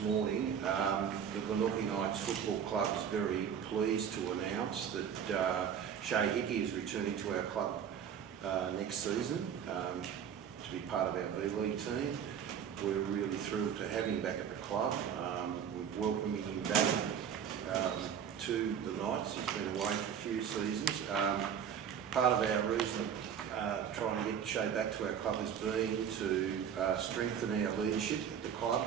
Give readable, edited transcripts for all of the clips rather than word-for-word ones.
this morning. The Glenorchy Knights Football Club is very pleased to announce that Shae Hickey is returning to our club next season to be part of our V League team. We're really thrilled to have him back at the club. We're welcoming him back to the Knights. He's been away for a few seasons. Part of our reason of trying to get Shae back to our club has been to strengthen our leadership at the club.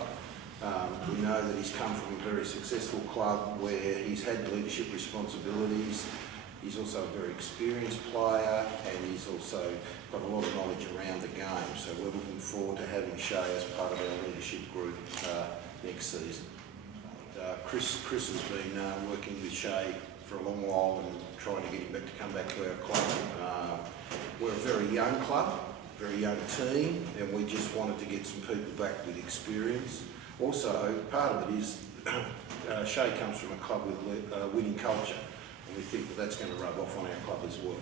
We know that he's come from a very successful club where he's had leadership responsibilities. He's also a very experienced player, and he's also got a lot of knowledge around the game. So we're looking forward to having Shae as part of our leadership group next season. Chris has been working with Shae for a long while and trying to get him back to come back to our club. We're a very young club, very young team, and we just wanted to get some people back with experience. Also, part of it is Shae comes from a club with winning culture, and we think that that's going to rub off on our club as well.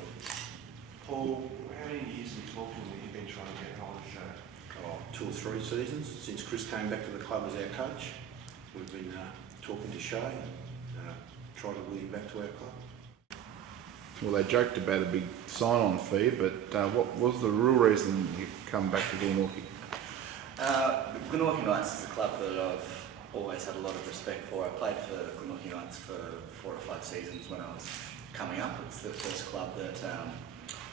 Paul, how many years have you talked to that you've been trying to get hold of Shae? 2 or 3 seasons since Chris came back to the club as our coach. We've been talking to Shae and trying to win him back to our club. Well, they joked about a big sign-on fee, but what was the real reason you've come back to Glenorchy? Glenorchy Knights is a club that I've always had a lot of respect for. I played for Glenorchy Knights for 4 or 5 seasons when I was coming up. It's the first club that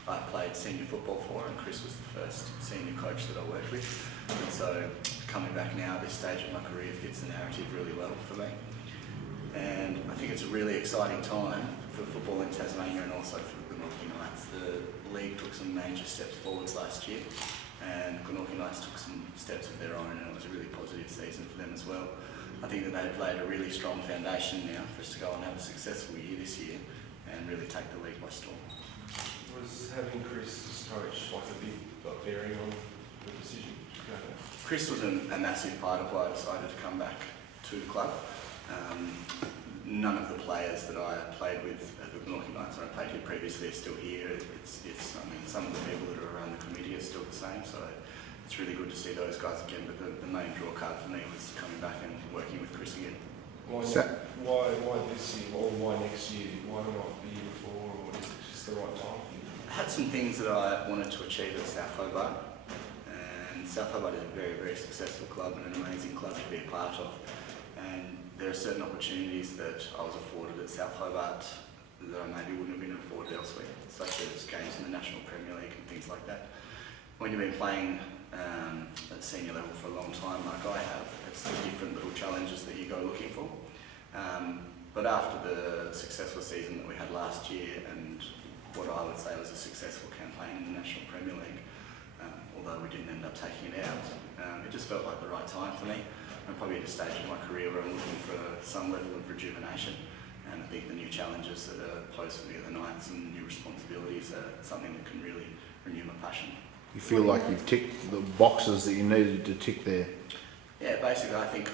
I played senior football for, and Chris was the first senior coach that I worked with. And so coming back now at this stage of my career fits the narrative really well for me. And I think it's a really exciting time for football in Tasmania and also for Glenorchy Knights. The league took some major steps forwards last year, and Glenorchy Knights took some steps of their own, and it was a really positive season for them as well. I think that they've laid a really strong foundation now for us to go and have a successful year this year and really take the league by storm. Was having Chris as coach like a big bearing on the decision? Chris was a massive part of why I decided to come back to the club. None of the players that I played with at the Glenorchy Knights that I played here previously are still here. I mean, some of the people that are around the committee are still the same, so it's really good to see those guys again. But the main draw card for me was coming back and working with Chris again. Why this year, or why next year? Why not the year before, or is it just the right time? I had some things that I wanted to achieve at South Hobart, and South Hobart is a very, very successful club and an amazing club to be a part of. And there are certain opportunities that I was afforded at South Hobart that I maybe wouldn't have been afforded elsewhere, such as games in the National Premier League and things like that. When you've been playing at senior level for a long time like I have, it's the different little challenges that you go looking for. But after the successful season that we had last year and what I would say was a successful campaign in the National Premier League, although we didn't end up taking it out, it just felt like the right time for me. I'm probably at a stage in my career where I'm looking for some level of rejuvenation, and I think the new challenges that are posed for me at the Knights and new responsibilities are something that can really renew my passion. You feel like you've ticked the boxes that you needed to tick there? Yeah, basically I think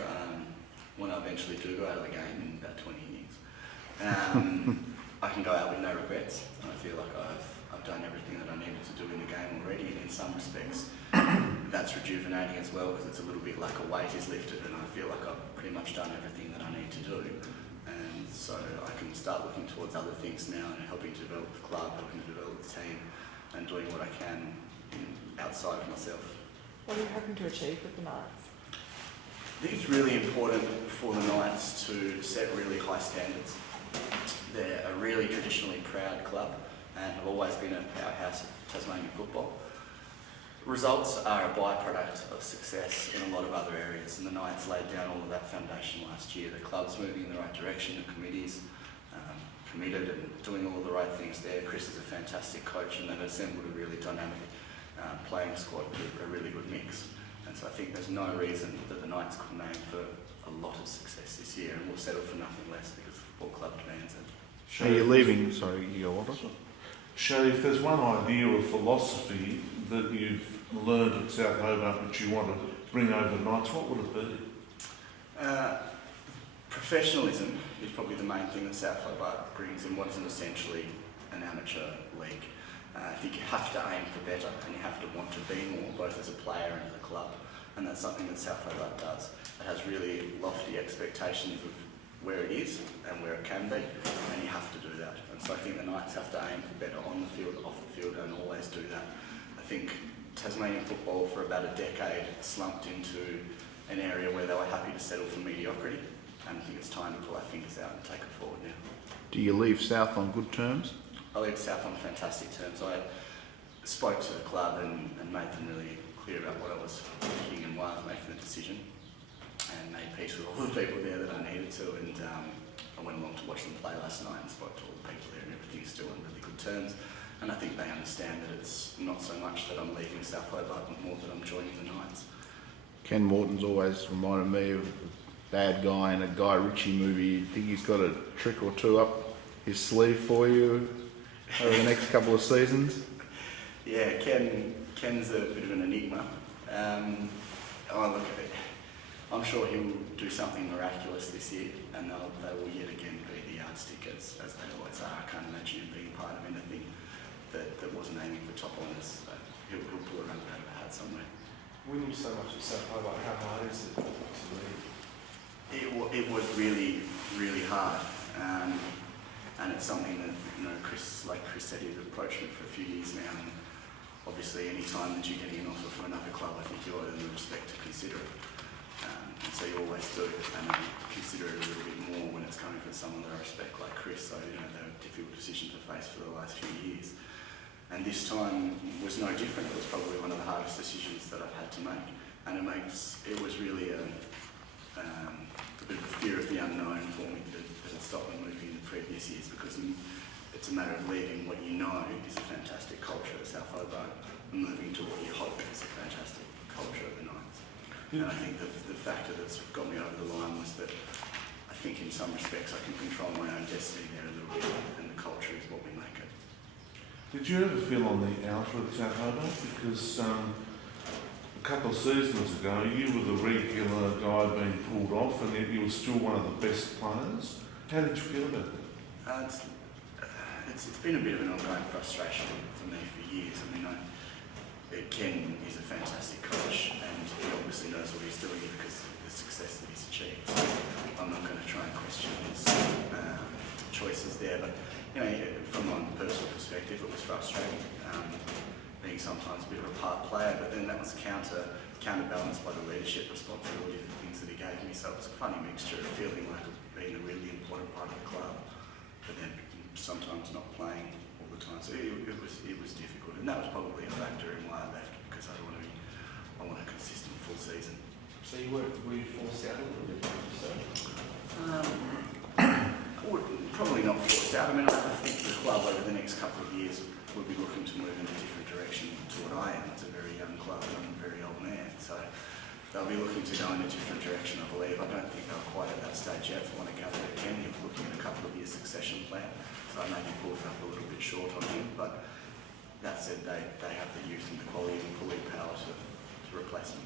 when I eventually do go out of the game in about 20 years, I can go out with no regrets, and I feel like I've done everything that I needed to do in the game already, and in some respects that's rejuvenating as well, because it's a little bit like a weight is lifted and I feel like I've pretty much done everything that I need to do, and so I can start looking towards other things now and helping to develop the club, helping to develop the team, and doing what I can outside of myself. What are you hoping to achieve with the Knights? I think it's really important for the Knights to set really high standards. They're a really traditionally proud club and have always been a powerhouse of Tasmanian football. Results are a byproduct of success in a lot of other areas, and the Knights laid down all of that foundation last year. The club's moving in the right direction, the committee's committed and doing all of the right things there. Chris is a fantastic coach, and they've assembled a really dynamic playing squad with a really good mix. And so I think there's no reason that the Knights couldn't aim for a lot of success this year, and we'll settle for nothing less because the football club demands it. Are you leaving? Sorry, you go on. Shae, if there's one idea or philosophy that you've learned at South Hobart which you want to bring over the Knights, what would it be? Professionalism is probably the main thing that South Hobart brings in what is essentially an amateur league. I think you have to aim for better and you have to want to be more, both as a player and as a club. and that's something that South Hobart does. It has really lofty expectations of where it is and where it can be, and you have to do that. And so I think the Knights have to aim for better on the field, off the field, and always do that. I think Tasmanian football for about a decade slumped into an area where they were happy to settle for mediocrity, and I think it's time to pull our fingers out and take it forward now. Do you leave South on good terms? I leave South on fantastic terms. I spoke to the club and made them really clear about what I was thinking and why I was making the decision, and made peace with all the people there that I needed to, and I went along to watch them play last night and spoke to all the people there, and everything's still on really good terms. And I think they understand that it's not so much that I'm leaving South Hobart, but more that I'm joining the Knights. Ken Morton's always reminded me of a bad guy in a Guy Ritchie movie. You think he's got a trick or two up his sleeve for you over the next couple of seasons? Yeah, Ken's a bit of an enigma. I'm sure he'll do something miraculous this year, and they will yet again be the yardstick as they always are. I can't imagine him being part of anything that wasn't aiming for top honours. So he'll pull a rabbit out of a hat somewhere. Winning so much at South Hobart, how hard is it to leave? It was really, really hard, and it's something that Chris said, he's approached me for a few years now. And obviously, any time that you're getting an offer from another club, I think you owe them the respect to consider it. And so you always do, and consider it a little bit more when it's coming from someone that I respect like Chris. So they were a difficult decision to face for the last few years. And this time was no different. It was probably one of the hardest decisions that I've had to make. And it was really a bit of a fear of the unknown for me that had stopped me moving in the previous years, because it's a matter of leaving what you know is a fantastic culture at South Hobart and moving to what you hope is a fantastic culture at the Knights. And I think the factor that's got me over the line was that I think in some respects I can control my own destiny there a little bit, and the culture is what we make it. Did you ever feel on the outer at South Hobart? Because a couple of seasons ago, you were the regular guy being pulled off, and yet you were still one of the best players. How did you feel about that? It's been a bit of an ongoing frustration for me for years. I mean, Ken is a fantastic coach, and he obviously knows what he's doing because of the success that he's achieved. So I'm not going to try and question his choices there, but from my personal perspective, it was frustrating, being sometimes a bit of a part player, but then that was counterbalanced by the leadership responsibility, the things that he gave me. So it was a funny mixture of feeling like being a really important part of the club, but then sometimes not playing all the time. So it was difficult, and that was probably a factor in why I left, because I want a consistent full season. So were you forced out a little bit? Probably not forced out. I mean, I think the club over the next couple of years will be looking to move in a different direction to what I am. It's a very young club, and I'm a very old man, so they'll be looking to go in a different direction, I believe. I don't think they're quite at that stage yet. For when I gather that Ken is looking at a couple of years succession plan, so I may be pulled up a little bit short on him, but that said, they have the youth and the quality and pulling power to replace him.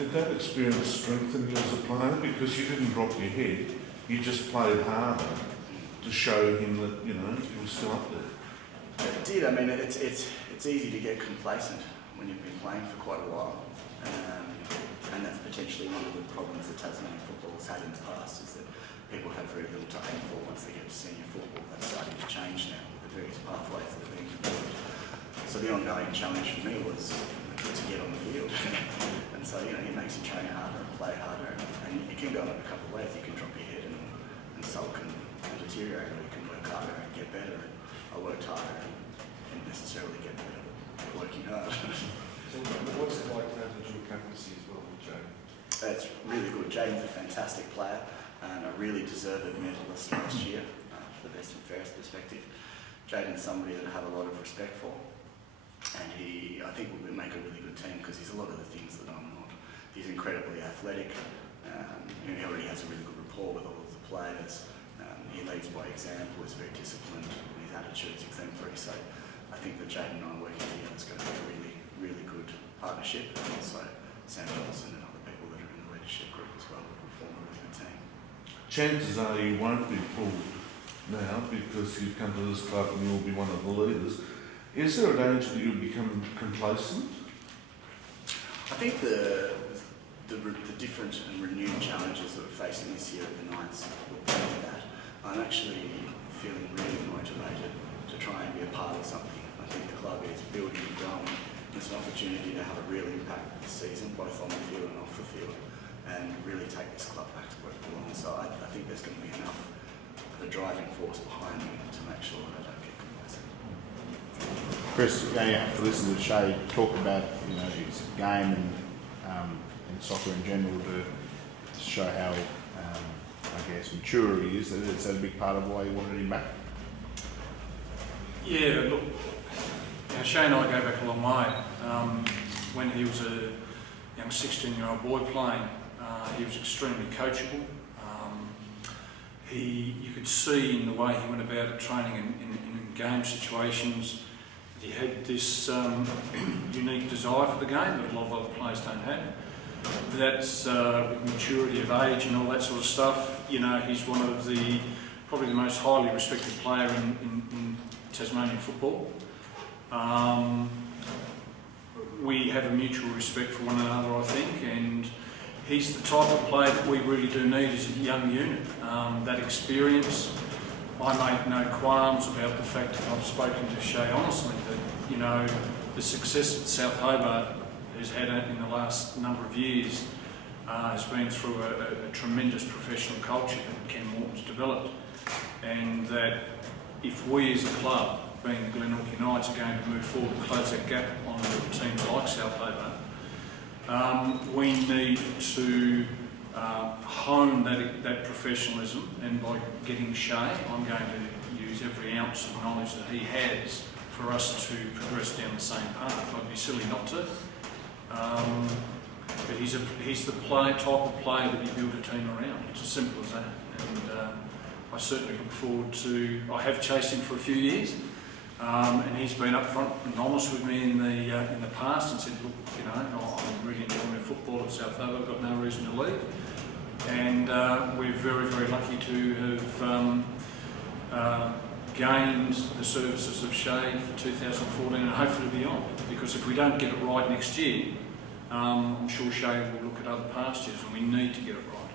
Did that experience strengthen you as a player? Because you didn't drop your head, you just played harder to show him that, you was still up there. It did. I mean, it's easy to get complacent when you've been playing for quite a while. And that's potentially one of the problems that Tasmanian football has had in the past, is that people have very little to aim for once they get to senior football. That's starting to change now with the various pathways that are being developed. So the ongoing challenge for me was to get on the field. And so, it makes you train harder and play harder. And you can go in a couple of ways. You can drop your head and sulk and deteriorate, or you can work harder and get better. And I worked harder and didn't necessarily get better at working hard. So what's it like to have the dual captaincy as well with Jay? It's really good. Jaden's a fantastic player and a really deserved medalist last year, for the best and fairest perspective. Jaden's somebody that I have a lot of respect for, and I think will make a really good team, because he's a lot of the things that I'm not. He's incredibly athletic. He already has a really good rapport with all of the players. He leads by example, is very disciplined, and his attitude is exemplary. So I think that Jaden and I working together is going to be a really, really good partnership, and also Sam Johnson and other people that are in the leadership group as well will form a really good team. Chances are you won't be pulled now, because you've come to this club and you'll be one of the leaders. Is there a danger that you'll become complacent? I think the different and renewed challenges that we're facing this year at the Knights will bring that. I'm actually feeling really motivated to try and be a part of something. I think the club is building and growing. It's an opportunity to have a real impact this season, both on the field and off the field, and really take this club back to where it belongs. So I think there's going to be enough of a driving force behind me to make sure that I don't get complacent. Chris, you're going to have to listen to Shae talk about his game and soccer in general to show how I guess mature he is. Is that a big part of why you wanted him back? Yeah, look, Shae and I go back a long way. When he was a young 16-year-old boy playing, he was extremely coachable. You could see in the way he went about training in game situations, he had this unique desire for the game that a lot of other players don't have. That's with maturity of age and all that sort of stuff. He's one of probably the most highly respected player in Tasmanian football. We have a mutual respect for one another, I think, and he's the type of player that we really do need as a young unit. That experience, I make no qualms about the fact that I've spoken to Shae honestly, that the success that South Hobart has had in the last number of years has been through a tremendous professional culture that Ken Morton's developed, and that if we as a club, being the Glenorchy Knights, are going to move forward and close that gap on teams like South Hobart, we need to hone that professionalism, and by getting Shae, I'm going to use every ounce of knowledge that he has for us to progress down the same path. I'd be silly not to. But he's the type of player that you build a team around. It's as simple as that. And I certainly look forward to. I have chased him for a few years, and he's been upfront and honest with me in the past and said, look, I'm really enjoying the football at South Hobart. I've got no reason to leave. And we're very, very lucky to have gained the services of Shae for 2014 and hopefully beyond. Because if we don't get it right next year, I'm sure Shae will look at other pastures, and we need to get it right.